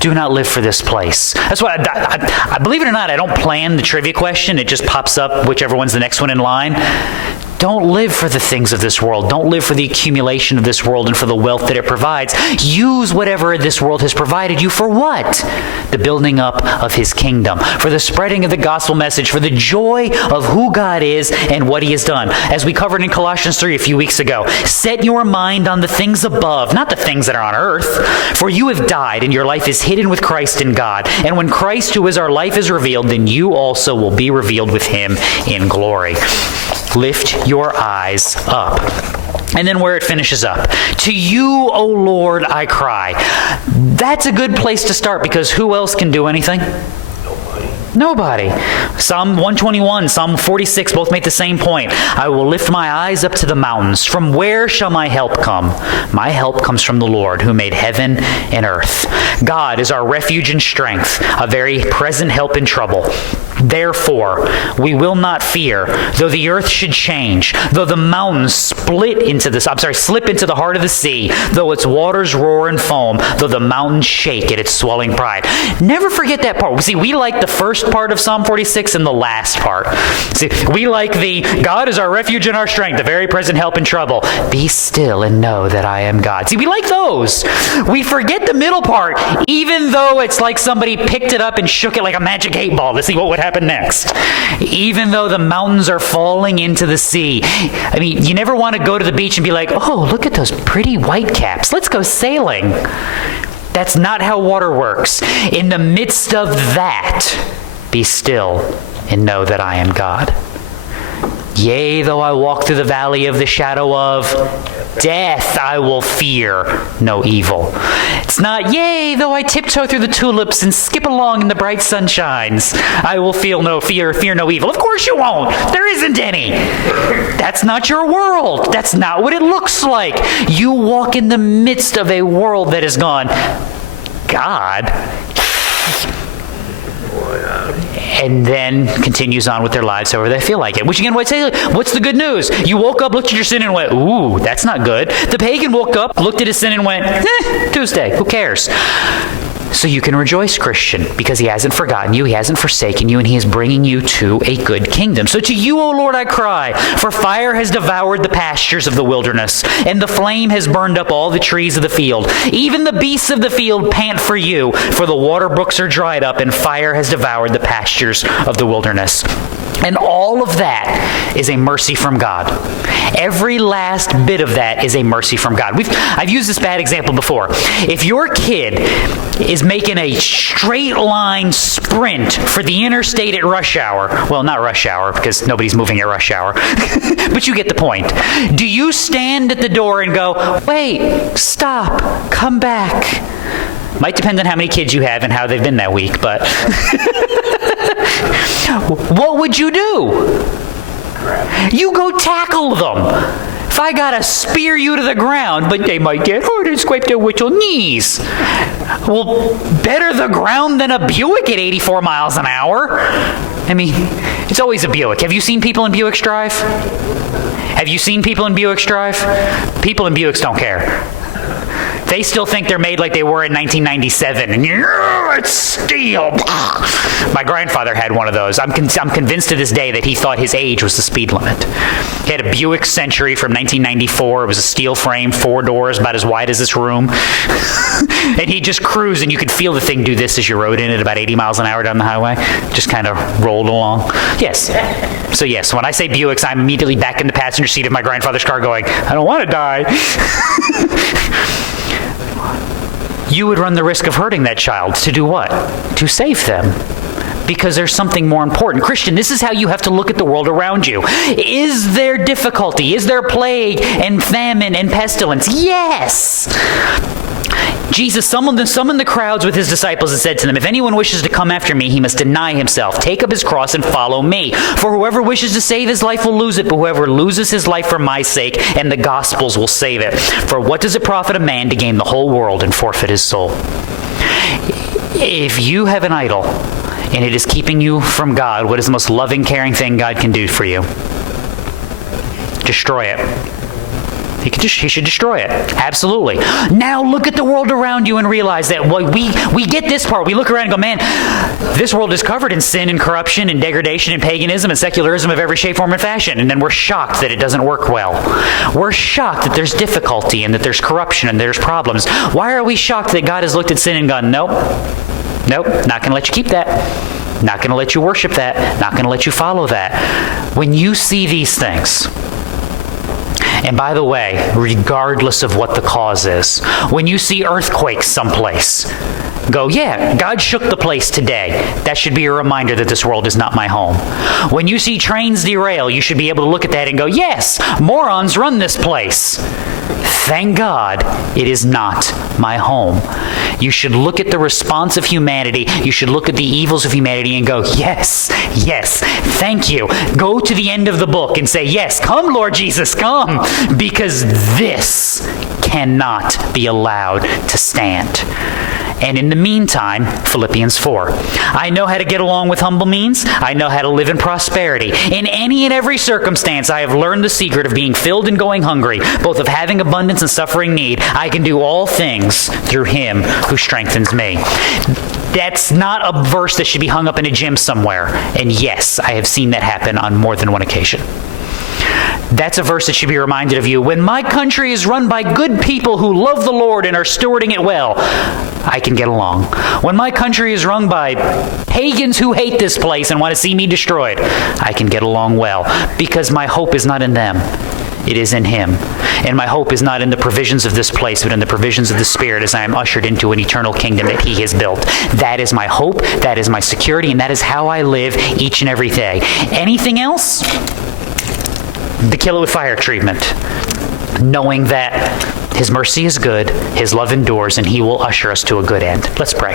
do not live for this place. That's why, I believe it or not, I don't plan the trivia question. It just pops up, whichever one's the next one in line. Don't live for the things of this world. Don't live for the accumulation of this world and for the wealth that it provides. Use whatever this world has provided you for what? The building up of his kingdom, for the spreading of the gospel message, for the joy of who God is and what he has done. As we covered in Colossians 3 a few weeks ago, set your mind on the things above, not the things that are on earth. For you have died, and your life is hidden with Christ in God. And when Christ, who is our life, is revealed, then you also will be revealed with him in glory. Lift your eyes up. And then where it finishes up. To you, O Lord, I cry. That's a good place to start, because who else can do anything? Nobody. Psalm 121, Psalm 46 both make the same point. I will lift my eyes up to the mountains. From where shall my help come? My help comes from the Lord, who made heaven and earth. God is our refuge and strength, a very present help in trouble. Therefore, we will not fear, though the earth should change, though the mountains slip into the heart of the sea, though its waters roar and foam, though the mountains shake at its swelling pride. Never forget that part. See, we like the first part of Psalm 46 and the last part. See, we like the God is our refuge and our strength, the very present help in trouble. Be still and know that I am God. See, we like those. We forget the middle part, even though it's like somebody picked it up and shook it like a magic 8-ball to see what would happen next. Even though the mountains are falling into the sea. I mean, you never want to go to the beach and be like, oh, look at those pretty white caps. Let's go sailing. That's not how water works. In the midst of that, be still and know that I am God. Yea, though I walk through the valley of the shadow of death, I will fear no evil. It's not, yea, though I tiptoe through the tulips and skip along in the bright sunshines, I will fear no evil. Of course you won't. There isn't any. That's not your world. That's not what it looks like. You walk in the midst of a world that has gone, God. and then continues on with their lives however they feel like it. Which again, what's the good news? You woke up, looked at your sin, and went, ooh, that's not good. The pagan woke up, looked at his sin, and went, Tuesday, who cares? So you can rejoice, Christian, because he hasn't forgotten you, he hasn't forsaken you, and he is bringing you to a good kingdom. So to you, O Lord, I cry, for fire has devoured the pastures of the wilderness, and the flame has burned up all the trees of the field. Even the beasts of the field pant for you, for the water brooks are dried up, and fire has devoured the pastures of the wilderness. And all of that is a mercy from God. Every last bit of that is a mercy from God. I've used this bad example before. If your kid is making a straight line sprint for the interstate at rush hour, well, not rush hour because nobody's moving at rush hour, but you get the point. Do you stand at the door and go, wait, stop, come back? Might depend on how many kids you have and how they've been that week, but what would you do? You go tackle them. If I gotta spear you to the ground, but they might get hurt and scrape their little knees. Well, better the ground than a Buick at 84 miles an hour. I mean, it's always a Buick. Have you seen people in Buicks drive? Have you seen people in Buicks drive? People in Buicks don't care. They still think they're made like they were in 1997, and it's steel. My grandfather had one of those. I'm convinced to this day that he thought his age was the speed limit. He had a Buick Century from 1994. It was a steel frame, 4 doors, about as wide as this room. And he'd just cruise, and you could feel the thing do this as you rode in at about 80 miles an hour down the highway. Just kind of rolled along. Yes. So yes, when I say Buicks, I'm immediately back in the passenger seat of my grandfather's car going, I don't want to die. You would run the risk of hurting that child to do what? To save them. Because there's something more important. Christian, this is how you have to look at the world around you. Is there difficulty? Is there plague and famine and pestilence? Yes! Jesus summoned the crowds with his disciples and said to them, if anyone wishes to come after me, he must deny himself, take up his cross, and follow me. For whoever wishes to save his life will lose it, but whoever loses his life for my sake and the gospel's will save it. For what does it profit a man to gain the whole world and forfeit his soul? If you have an idol and it is keeping you from God, what is the most loving, caring thing God can do for you? Destroy it. He should destroy it. Absolutely. Now look at the world around you and realize that we get this part. We look around and go, man, this world is covered in sin and corruption and degradation and paganism and secularism of every shape, form, and fashion. And then we're shocked that it doesn't work well. We're shocked that there's difficulty and that there's corruption and there's problems. Why are we shocked that God has looked at sin and gone, nope, not going to let you keep that. Not going to let you worship that. Not going to let you follow that. When you see these things, and by the way, regardless of what the cause is, when you see earthquakes someplace, go, yeah, God shook the place today. That should be a reminder that this world is not my home. When you see trains derail, you should be able to look at that and go, yes, morons run this place. Thank God it is not my home. You should look at the response of humanity. You should look at the evils of humanity and go, yes, thank you. Go to the end of the book and say, yes, come, Lord Jesus, come, because this cannot be allowed to stand. And in the meantime, Philippians 4. I know how to get along with humble means. I know how to live in prosperity. In any and every circumstance, I have learned the secret of being filled and going hungry, both of having abundance and suffering need. I can do all things through him who strengthens me. That's not a verse that should be hung up in a gym somewhere. And yes, I have seen that happen on more than one occasion. That's a verse that should be reminded of you. When my country is run by good people who love the Lord and are stewarding it well, I can get along. When my country is run by pagans who hate this place and want to see me destroyed, I can get along well, because my hope is not in them. It is in him. And my hope is not in the provisions of this place, but in the provisions of the Spirit as I am ushered into an eternal kingdom that he has built. That is my hope, that is my security, and that is how I live each and every day. Anything else? The kill it with fire treatment. Knowing that his mercy is good, his love endures, and he will usher us to a good end. Let's pray.